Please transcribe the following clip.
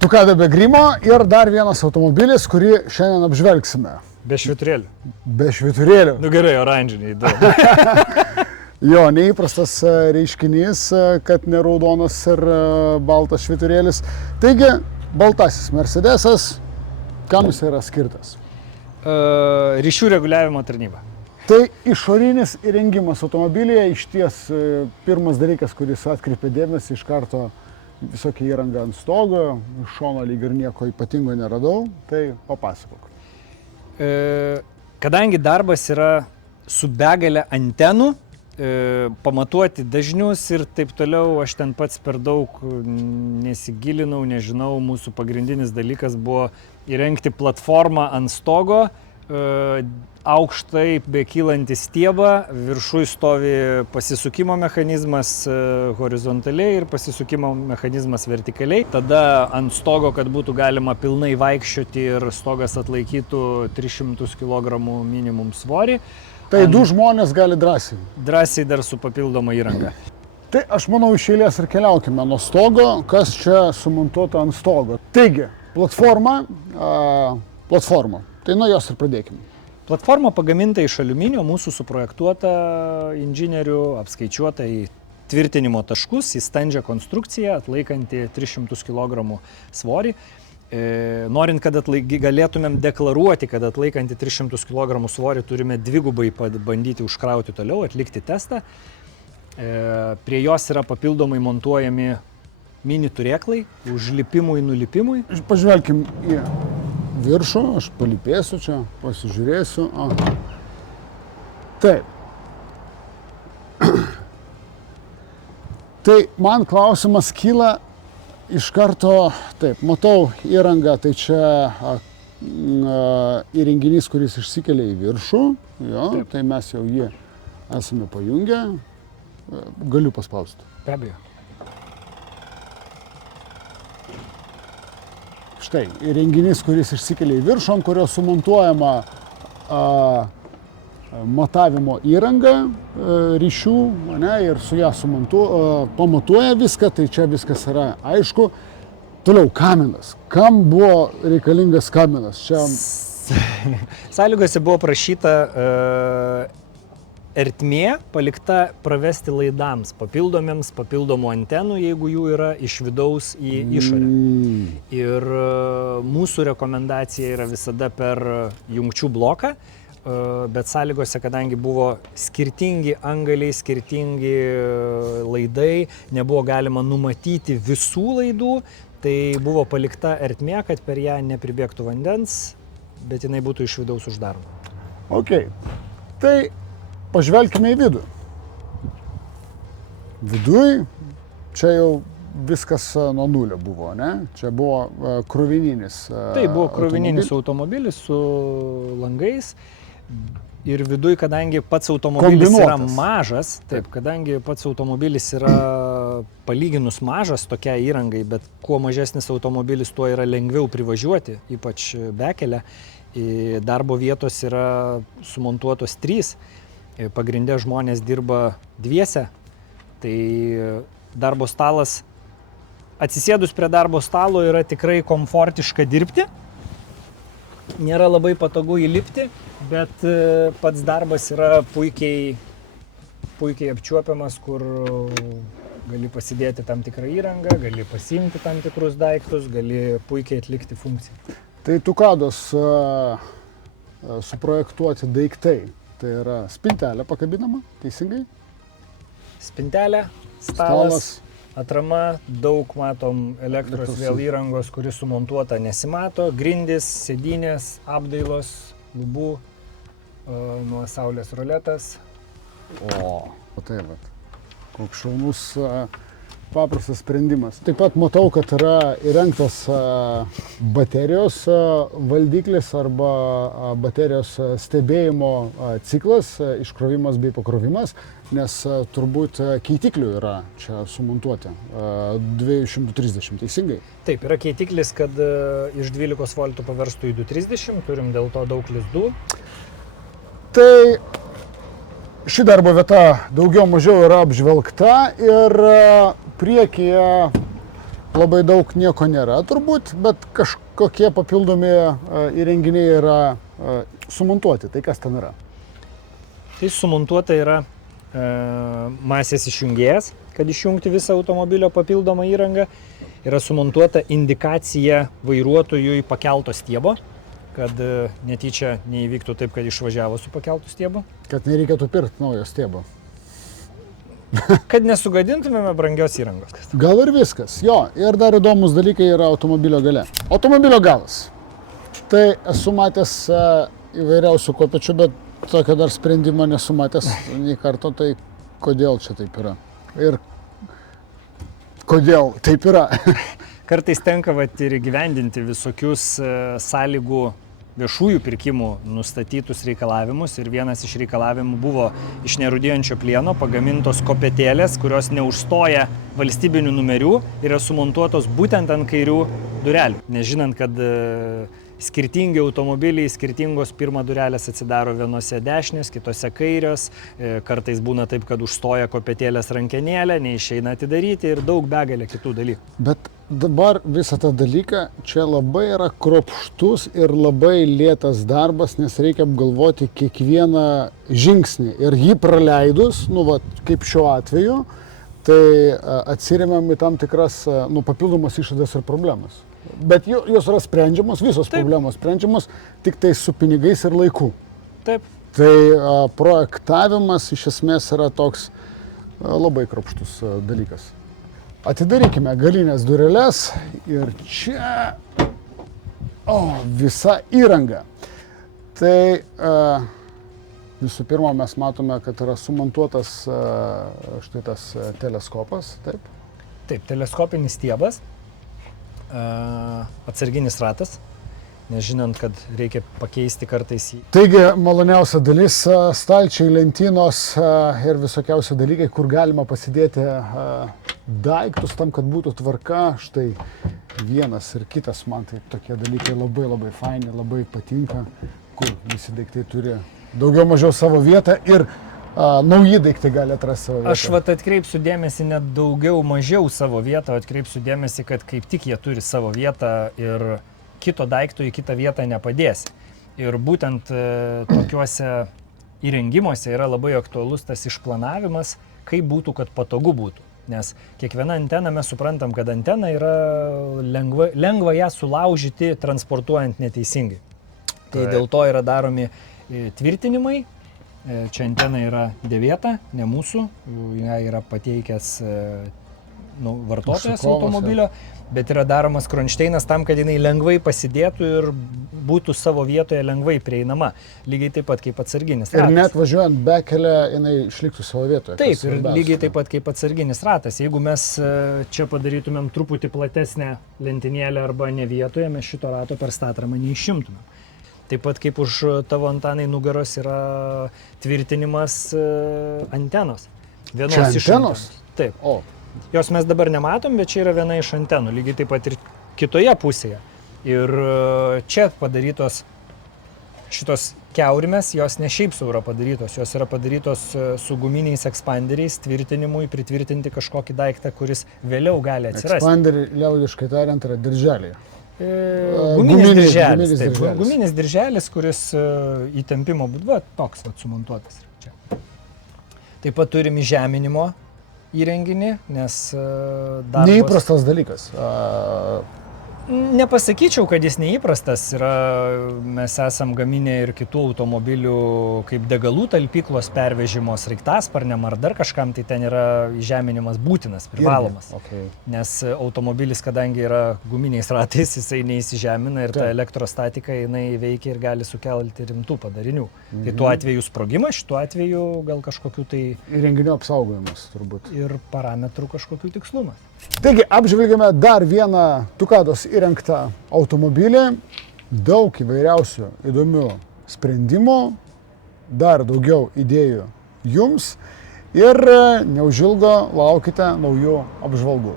Tukada be grimo ir dar vienas automobilis, kurį šiandien apžvelgsime. Be švyturėlių. Be švyturėlių. Nu gerai, oranžiniai. Jo, neįprastas reiškinys, kad ne raudonas ir baltas švyturėlis. Taigi, baltasis Mercedesas, kam jis yra skirtas? Ryšių reguliavimo tarnyba. Tai išorinis įrengimas automobilyje išties pirmas dalykas, kuris atkreipė dėmesį iš karto visokia įranga ant stogo, iš šono lyg ir nieko ypatingo neradau, tai papasakok. Kadangi darbas yra su begalė antenų, pamatuoti dažnius ir taip toliau, aš ten pats per daug nesigilinau, nežinau, mūsų pagrindinis dalykas buvo įrengti platformą ant stogo, aukštai bekylantį stiebą, viršuj stovi pasisukimo mechanizmas horizontaliai ir pasisukimo mechanizmas vertikaliai. Tada ant stogo, kad būtų galima pilnai vaikščioti ir stogas atlaikytų 300 kg minimum svorį. Tai du žmonės gali drąsiai. Drąsiai dar su papildoma įranga. Tai aš manau iš eilės ir keliaukime nuo stogo, kas čia sumontuota ant stogo. Taigi, platforma. Tai nuo jos ir pradėkime. Platforma pagaminta iš aliuminio, mūsų suprojektuota inžinierių, apskaičiuota į tvirtinimo taškus, į standžią konstrukciją, atlaikanti 300 kg svorį. Norint, kad galėtumėm deklaruoti, kad atlaikantį 300 kg svorį turime dvigubai bandyti užkrauti toliau, atlikti testą. Prie jos yra papildomai montuojami mini turėklai, užlipimui, nulipimui. Pažvelkim į viršų, aš palypėsiu čia, pasižiūrėsiu. Taip. Tai man klausimas kyla iš karto, taip, matau įrangą, tai čia įrenginys, kuris išsikelia į viršų, jo, tai mes jau jį esame pajungę. Galiu paspausti. Be abejo. Štai, įrenginys, kuris išsikelia į viršų, ant kurio sumontuojama matavimo įranga ryšių, ne, ir su ją pamatuoja viską, tai čia viskas yra aišku. Toliau, kaminas. Kam buvo reikalingas kaminas? Čia... Sąlygose buvo prašyta ertmė palikta pravesti laidams, papildomų antenų, jeigu jų yra iš vidaus į išorę. Ir mūsų rekomendacija yra visada per jungčių bloką, bet sąlygose, kadangi buvo skirtingi angaliai, skirtingi laidai, nebuvo galima numatyti visų laidų, tai buvo palikta ertmė, kad per ją nepribėgtų vandens, bet jinai būtų iš vidaus uždaroma. Ok, tai pažvelkime į vidų. Viduj čia jau viskas nuo nulio buvo, ne? Čia buvo krovininis Tai buvo krovininis automobilis su langais ir viduj, kadangi pats automobilis yra mažas, kadangi pats automobilis yra palyginus mažas tokia įrangai, bet kuo mažesnis automobilis, tuo yra lengviau privažiuoti, ypač bekelę. Darbo vietos yra sumontuotos 3. Pagrinde žmonės dirba dviese, tai darbo stalas, atsisėdus prie darbo stalo yra tikrai komfortiška dirbti, nėra labai patogu įlipti, bet pats darbas yra puikiai apčiuopiamas, kur gali pasidėti tam tikrą įrangą, gali pasiimti tam tikrus daiktus, gali puikiai atlikti funkciją. Tai Tukados suprojektuoti daiktai. Tai yra spintelė pakabinama, teisingai? Spintelė, stalas, atrama, daug matom elektros vėl įrangos, kuri sumontuota nesimato, grindys, sėdynės, apdailos, lubų, nuo saulės roletas. O tai vat, koks šaunus paprastas sprendimas. Taip pat matau, kad yra įrengtas baterijos valdiklis arba baterijos stebėjimo ciklas, iškrovimas bei pakrovimas, nes turbūt keitiklių yra čia sumontuoti 230, teisingai? Taip, yra keitiklis, kad iš 12 voltų paverstų į 230, turim dėl to daug lizdų. Tai ši darbo vieta daugiau mažiau yra apžvelgta ir priekyje labai daug nieko nėra turbūt, bet kažkokie papildomi įrenginiai yra sumontuoti. Tai kas ten yra? Tai sumontuota yra masės išjungėjas, kad išjungti visą automobilio papildomą įrangą. Yra sumontuota indikacija vairuotojui pakelto stiebo, kad netyčia neįvyktų taip, kad išvažiavo su pakeltu stiebu. Kad nereikėtų pirkti naujo stiebo. Kad nesugadintumėme brangios įrangos. Gal ir viskas. Jo, ir dar įdomus dalykai yra automobilio gale. Automobilio galas. Tai esu matęs įvairiausių kopėčių, bet tokio dar sprendimo nesu matęs nei karto, tai kodėl čia taip yra. Ir kodėl taip yra. Kartais tenka ir įgyvendinti visokius sąlygų viešųjų pirkimų nustatytus reikalavimus ir vienas iš reikalavimų buvo iš nerūdijančio plieno pagamintos kopėtėlės, kurios neužstoja valstybinių numerių ir yra sumontuotos būtent ant kairių durelių. Nežinant, kad skirtingi automobiliai, skirtingos pirma durelės atsidaro vienose dešinės, kitose kairios, kartais būna taip, kad užstoja kopėtėlės rankenėlę, neišeina atidaryti ir daug begalė kitų dalykų. Bet dabar visą tą dalyką čia labai yra kruopštus ir labai lėtas darbas, nes reikia apgalvoti kiekvieną žingsnį. Ir jį praleidus, kaip šiuo atveju, tai atsiremiam į tam tikras papildomas išlaidas ir problemas. Bet jos yra sprendžiamos, visos Taip. Problemos sprendžiamos, tik tai su pinigais ir laiku. Taip. Tai projektavimas iš esmės yra toks labai kruopštus dalykas. Atidarykime galinės dureles ir čia visa įranga. Tai visų pirma mes matome, kad yra sumontuotas štai tas teleskopas. Taip, Taip, teleskopinis stiebas, atsarginis ratas, nežinant, kad reikia pakeisti kartais jį. Taigi maloniausia dalis - stalčiai, lentynos ir visokiausi dalykai, kur galima pasidėti daiktus tam, kad būtų tvarka. Štai vienas ir kitas man tai tokie dalykai labai labai faini, labai patinka, kur visi daiktai turi daugiau mažiau savo vietą ir nauji daiktai gali atrasti savo vietą. Aš atkreipsiu dėmesį net daugiau mažiau savo vietą, atkreipsiu dėmesį, kad kaip tik jie turi savo vietą ir kito daikto į kitą vietą nepadėsi. Ir būtent tokiuose įrengimuose yra labai aktualus tas išplanavimas, kaip būtų, kad patogu būtų. Nes kiekviena antena mes suprantam, kad antena yra lengva ją sulaužyti, transportuojant neteisingai. Tai dėl to yra daromi tvirtinimai. Čia antena yra dėvėta, ne mūsų, ją yra pateikęs vartotojas automobilio, bet yra daromas kronšteinas tam, kad jinai lengvai pasidėtų ir būtų savo vietoje lengvai prieinama. Lygiai taip pat kaip atsarginis ratas. Ir net važiuojant bekelę, jinai išliktų savo vietoje. Taip, ir lygiai taip pat kaip atsarginis ratas. Jeigu mes čia padarytumėm truputį platesnę lentynėlę arba ne vietoje, mes šito rato per statramą neišimtumėm. Taip pat kaip už tavo Antanai nugaros yra tvirtinimas antenos. Vienos iš antenos? Taip. Jos mes dabar nematom, bet čia yra viena iš antenų, lygiai taip pat ir kitoje pusėje. Ir čia padarytos šitos kiaurimės, jos ne šiaip sau yra padarytos, jos yra padarytos su guminiais ekspanderiais tvirtinimui, pritvirtinti kažkokį daiktą, kuris vėliau gali atsirasti. Ekspanderiai, liaudiškai tariant, yra dirželiai. Guminis dirželis, kuris įtempimo būdu, toks sumontuotas. Čia. Taip pat turim įžeminimo įrenginį, nes darbas... Neįprastas dalykas. Nepasakyčiau, kad jis neįprastas. Mes esam gaminę ir kitų automobilių kaip degalų talpyklos pervežimo sraigtasparniam ar dar kažkam, tai ten yra įžeminimas būtinas, privalomas. Okay. Nes automobilis, kadangi yra guminiais ratais, jisai neįsižemina ir ta elektrostatika jinai veikia ir gali sukelti rimtų padarinių. Tai tuo atveju sprogimas, šituo atveju gal kažkokių tai... Įrenginio apsaugojimas turbūt. Ir parametrų kažkokių tikslumas. Taigi apžvelgėme dar vieną Tukados įrengtą automobilį, daug įvairiausių įdomių sprendimų, dar daugiau idėjų jums ir neužilgo laukite naujų apžvalgų.